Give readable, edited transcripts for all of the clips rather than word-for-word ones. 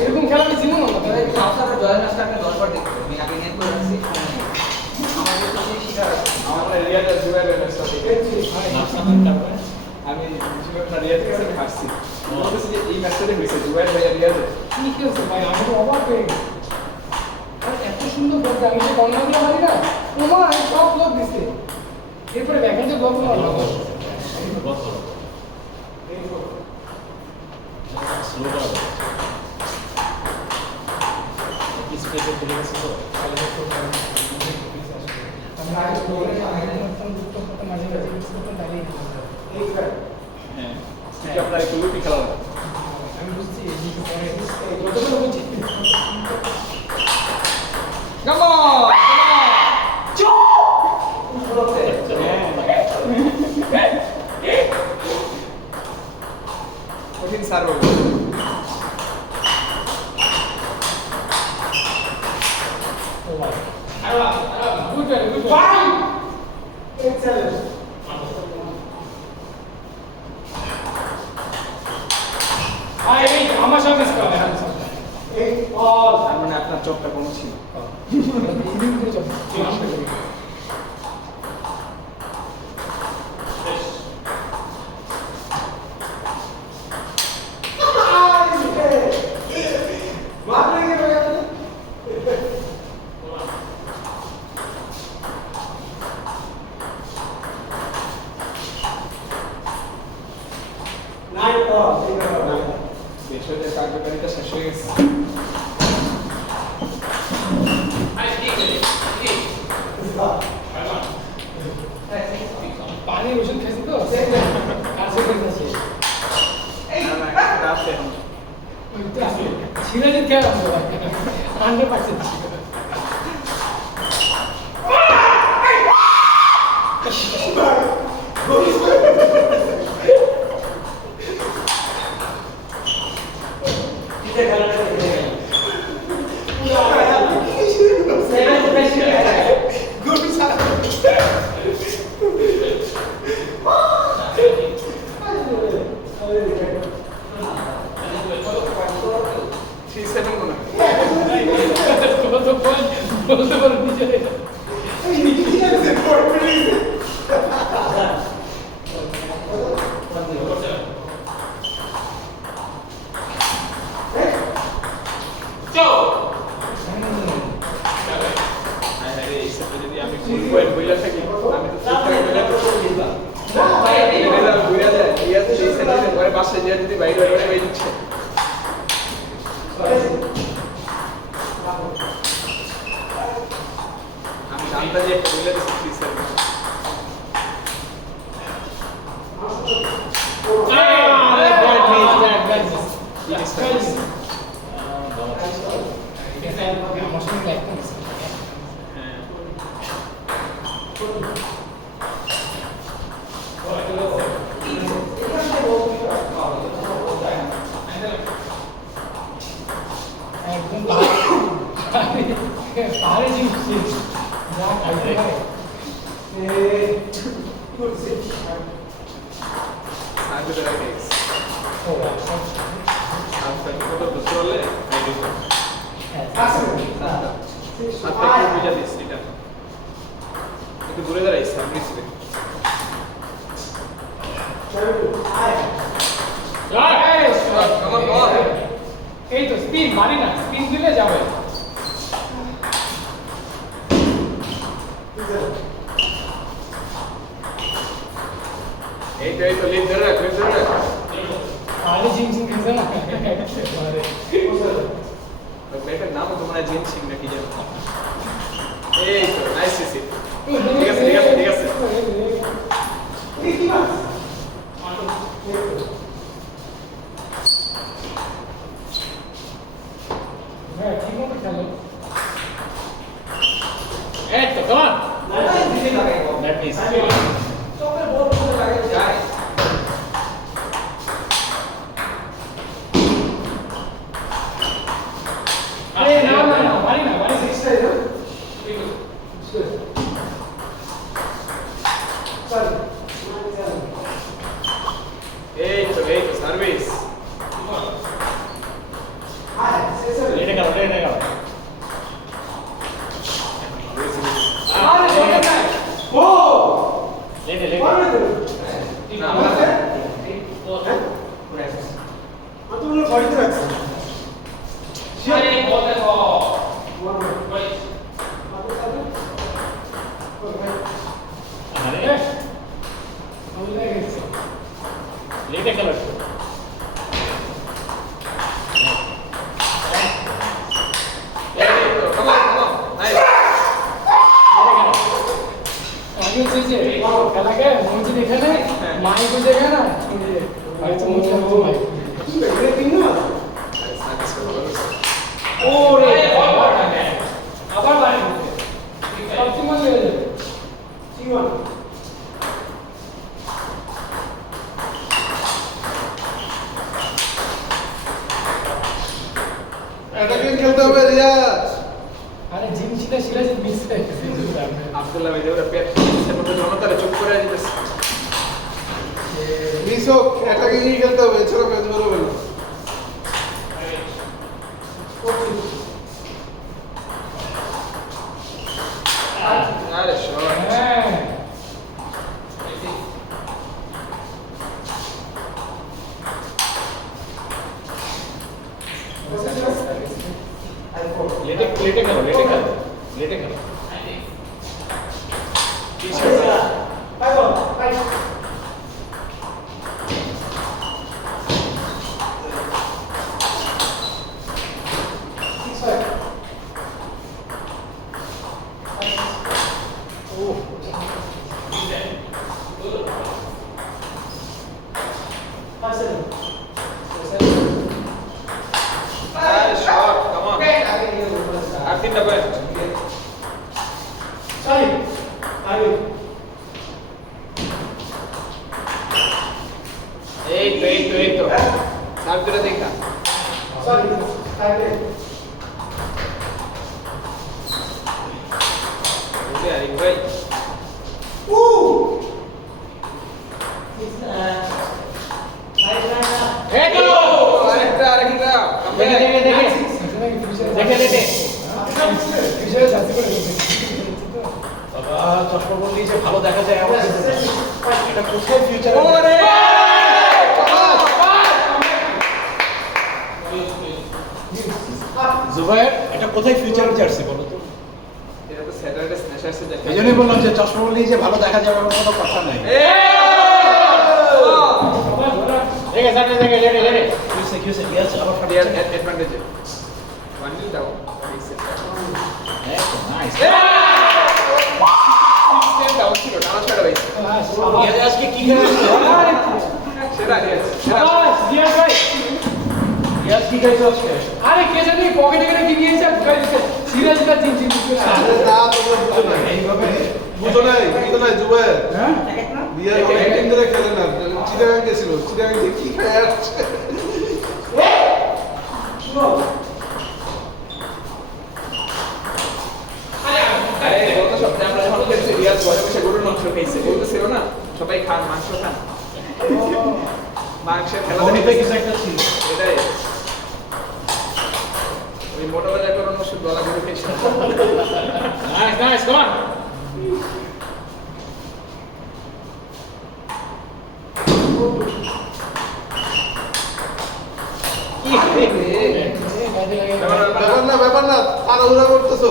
এরকম খেলা আমি জীবন সাউথের জয়ের ম্যাচটা আপনি 10 বার দেখতে আমি আগে নেট করে রাখছি আমাদের তো সেই শিকার আমাদের রিয়াদের জুবাইরের ম্যাচটা দেখেছি আমি জীবনটা রিয়াদ থেকে হাসছি বলতেছি যে এই ম্যাচটাতে হয়েছে জুবাইর ভাইয়া রিয়াদের কি খেলছে ভাই আমি তো অবাক হয়ে গেছি আর এত সুন্দর বলতে আমি যে কর্নারগুলো মারি না তোমার সব ব্লক দিছে এরপরে ব্যাকেন্ড যে ব্লক মারলো আপনার একটু লুটি খেলা আমি বুঝছি কঠিন সার্ভ আমার সামনে তার মানে আপনার চোখটা কম ছিল দেশের কার্যকারিতা শেষ হয়ে গেছে পানি ওষুধ খেয়েছি তো কাছে খেয়েছি সিরাজের খেয়াল আছে 100% বলতে পারো নিজে বাসায় যে যদি বাইরে বাইরে দিচ্ছে আমি জানতাম যে বলে দিচ্ছি স্যার सारे जीव से ना खाइए सारे तरह के ओ आप सभी को तो दूसरों ले आता है पूजा दिस लिटा একটু দূরে দাঁড়াই সামনে ছিল আমার বল এই তো স্পিন মারি না স্পিন দিলে যাবে এই তো লিড ধরে রাখ আরে জিম সিং খেলছে না আরে তো বেটার নাম তো মানে জিম সিং নাকি জানো এই তো নাইস সিসি ঠিক আছে এই কি মাস হ্যাঁ ঠিক মতো খেলো এই তো কাম অন দ্যাট মিস চোখের বল বলে লাগে যায় আরে না বাড়ি সিক্স টাইম চল এই তো সার্ভিস লেটে গেল আরে শোনে না ও লেটে না কতগুলো বাড়িতে রাখছে আরে বল দেখো আরে লেটে গেল आगे से कला के मुझे देखा ना माई को देखा ना भाई तो मुझे वो भाई ये तीन ना ओरे আবার বাড়ি সবচেয়ে মজা হয়ে যাবে জীবন অ্যাটাকিং খেলতে হবে রিয়াজ। আরে জিম ছিল সিরাজ মিস হয়ে গেছে আব্দুল্লাহ ভাই দেওরা পেট সেটা জনতারে চুপ করে দিতেছে মিস হোক অ্যাটাকিং খেলতে হবে, এছাড়া ম্যাচ ভালো হবে না। আরে শট হ্যাঁ লেটে গেল আরে শট কাম অন আর তিনটা পয়েন্ট চল আগে এই তো সার্ভ করে দেখা সরি আগে ওকে আরিফ ভাই আরেকটা দেখে ফিউচারে যাচ্ছে করে বাবা চশমা পরলে যে ভালো দেখা যায় আমার এটা কোথায় ফিউচারে ওরে জুবায়ের এটা কোথায় ফিউচারে জার্সি বলো তো এটা তো স্যাটারডে স্ন্যাশার্সে দেখা এই জন্যই বললাম যে চশমা পরলেই যে ভালো দেখা যাবে এমন কোনো কথা নাই ঠিক আছে লেটে কিউসে ইয়াস আবার ডিয়ার অ্যাডভান্টেজ 1 দাও নাইস সিস্টেম ডাউন ছিল টানা ছড়া হইছে ইয়াস আজকে কি খেলেছে সেরা দিয়াস ভাই ইয়াস কি খেলেছে আজকে আরে কে জানি পকেটে করে কি দিয়েছে ঢুকাই দিয়েছে সিরাজ কা তিন তিন করে আরে না, তোমরা বুঝো নাই। এইভাবে বুঝো নাই জুবায়ের। হ্যাঁ রিয়াজ অনেকদিন ধরে খেলে না, চিটাগাং গেছিল, চিটাগাং গিয়ে কি খেয়ে আসছে। আরে গত সপ্তাহে আমরা যখন খেলছি রিয়াজ ঘরে বসে গরুর মাংস খাইছে বলতেছিল না সবাই খান মাংস খান মাংসের খেলা গণিতে কিছু একটা ছিল এটাই ওই মোটাবাজার করার ওষুধ গলা গরু খেয়েছে নাইস কাম অন ব্যাপার না, তাড়াহুড়া করতেছো।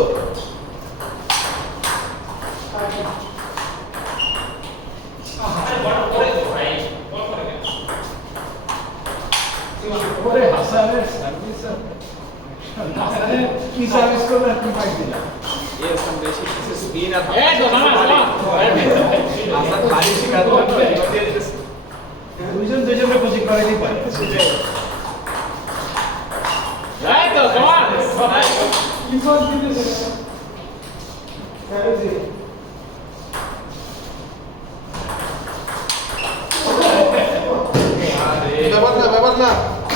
ওরে হাসানের সার্ভিস হাসানের কি সার্ভিস করবে কি পাই দিলা Yes, I'm বেশি কিছু স্পিন আর এই তো না আসাদ বাড়ি শিখাতে হবে দুজনে কোচিং করে দিই পারে রাইট তো কাম অন ইনফর্ম দিয়েছে সিরাজ ব্যাপার না।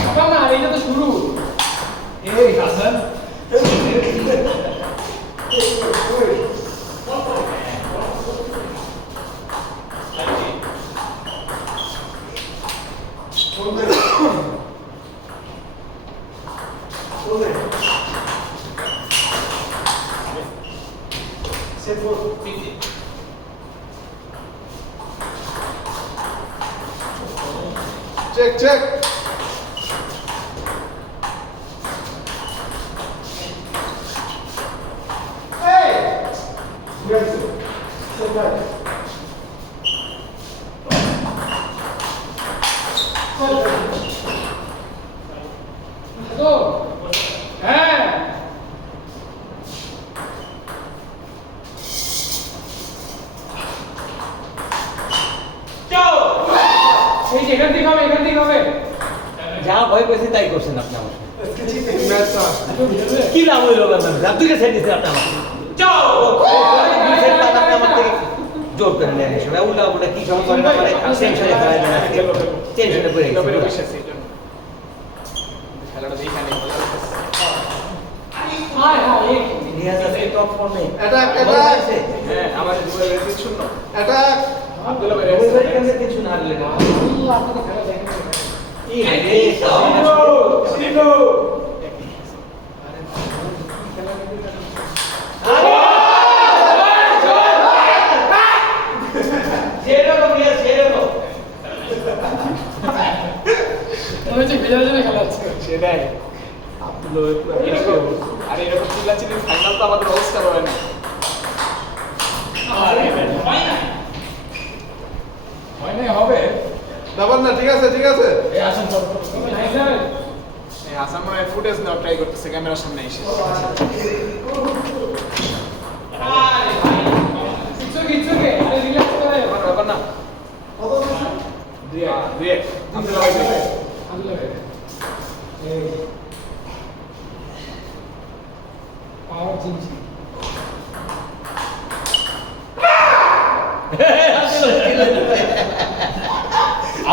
আবার না এটা তো শুরু এই Hasan Check, check. Hey! Yes, sir. So bad. Hello. হ্যাঁ এই যে এখান থেকে হবে যা ভয় পেয়েছে তাই করছেন আপনি আমার সাথে। Match না। কি লাভ হইলো আপনার? আপনি কে সাইড দিচ্ছেন আপনি আমার? আপনি আমার থেকে জোর করে নেন এসব। উল্টা উল্টা কি সব করেন মানে টেনশনে ফেলাই দেন আজকে। টেনশনে পড়ে গেছি। ক্লাবের বসে আছে এই জন্য। খেলাটা দেখে নেই মজা লাগছে। হায় হায় রিয়াজ আছে টপ ফর্মে। Attack, attack. হ্যাঁ আমাদের দুবার রেডি শূন্য। Attack. আব্দুল্লাহ ভাই ওই ভাই রেডি কেমনে কিছু না হারলেন? আল্লাহ আপনাকে খেলা দেখেন কি রে? শিখো মনে হচ্ছে ভেজাল জন্য খেলা হচ্ছে সেটাই আব্দুল্লাহ ভাই পুরো এরকম আর এরকম চিল্লাচিল্লি ফাইনাল তো আমাদের অবস্থা হয় না হয় নাই হবে ব্যাপার না, ঠিক আছে, ঠিক আছে। এই আসেন চল এই হাসান মনে হয় ফুটেজ নেওয়ার ট্রাই করতেছে ক্যামেরার সামনে এসে কিচ্ছুকে আরে রিল্যাক্স করে ব্যাপার না দুই আব্দুল্লাহ ভাই দুই। আল্লাহ এই পাওয়ার জিনিস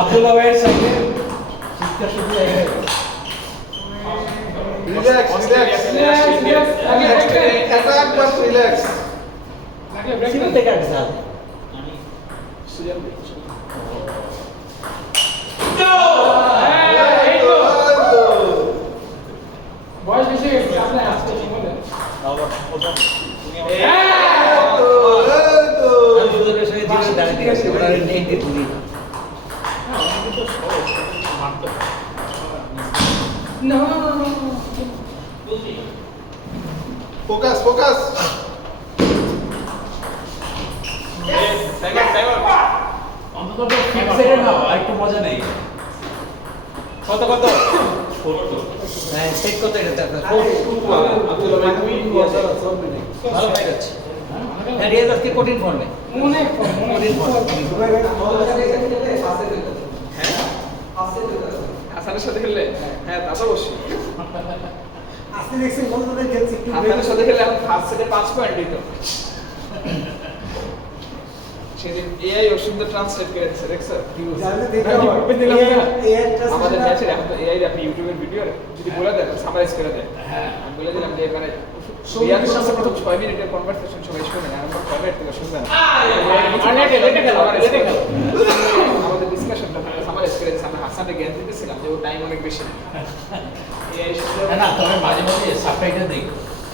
আব্দুল্লাহ ভাইয়ের সাথে শিক্ষা শুরু হয়ে গেল Relax, relax. Attack but relax. আগে ব্রেক সিনেমা থেকে আসছে আজ। সুজন ভাই এই তো Oh, বয়স বেশি গেছে আপনার আসতে কি বলেন আমি দুজনের সঙ্গে জীবনে দাঁড়িয়ে গেছি। ওরা নেই তুলি। না Focus, focus. অন্তত ফিক্সেড না আর একটু মজা নেই কত কত হ্যাঁ সেট কত এটা আপনার? আব্দুল্লাহ ভাই দুই ভালো ফাইট হচ্ছে। হ্যাঁ রিয়াজ আজকে কঠিন ফর্মে। মনে হাসানের সাথে খেললে হ্যাঁ তা তো অবশ্যই হাসানের সাথে খেললে এখন ফার্স্ট সেটে 5 পয়েন্ট দিত সেদিন এআই ও সুন্দর ট্রান্সলেট করে দিচ্ছে দেখছো আমাদের ম্যাচের এখন তো এআই আপনি ইউটিউবের ভিডিও যদি বলে দেন সামারাইজ করে দেন আমি বলে দিলাম যে মানে রিয়াদের সাথে প্রথম 6 মিনিটের কনভারসেশন সবাই শুনে না আমরা 5 মিনিট থেকে শুনবেন আমাদের ডিসকাশনটা সামারাইজ করে দিচ্ছে আমরা হাসানকে জ্ঞান দিতেছিলাম যে ও টাইম অনেক বেশি এআই না না তবে মাঝে মাঝে সাবটাইটেল দেই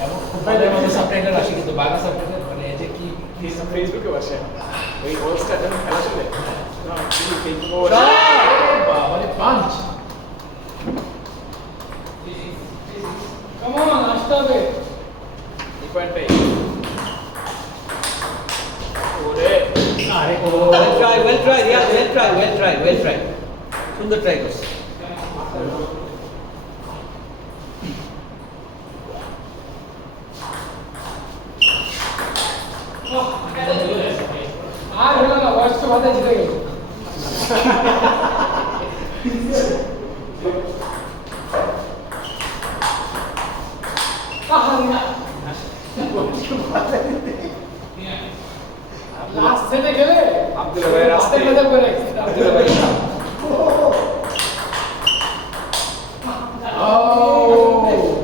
এবং খুব মাঝে মাঝে সাবটাইটেল আসে কিন্তু বাংলা সাবটাইটেল মানে এই যে কি ফেসবুকে বসে ওই অল স্টার যখন খেলা চলে মানে পাঁচ কেমন আসতে হবে এই পয়েন্টটাই ওরে আরে ও well try Riyaz well try সুন্দর ট্রাই করছে। আর হলো না বয়স তো মাথায় জিতে গেল লাস্ট সেটে গেলে আব্দুল্লাহ ভাই রাস্তায় রাস্তায় কথা করে আব্দুল্লাহ ভাই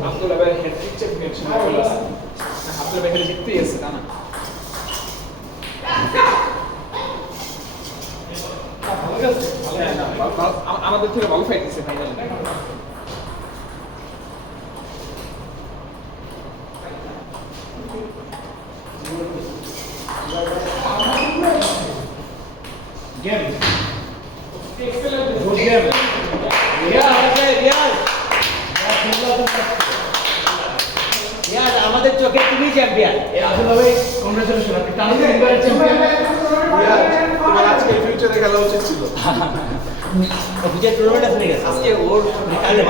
আব্দুল্লাহ ভাই হ্যাটট্রিক চেক নিয়েছেন আব্দুল্লাহ ভাই জিততেই আছে না ভালো গেছে হ্যাঁ, না, আমাদের থেকে ভালো ফাইট দিচ্ছে ফাইনালে। Game excellent good game Riyaz আমাদের চোখে তুমি চ্যাম্পিয়ন। আব্দুল ভাই কংগ্রেচুলেশন আপনি টানিতে একবারে চ্যাম্পিয়ন তোমার আজকে ফিউচারে খেলা উচিত ছিল। অফিসের টুর্নামেন্ট আছে নাকি আজকে ওর কাজে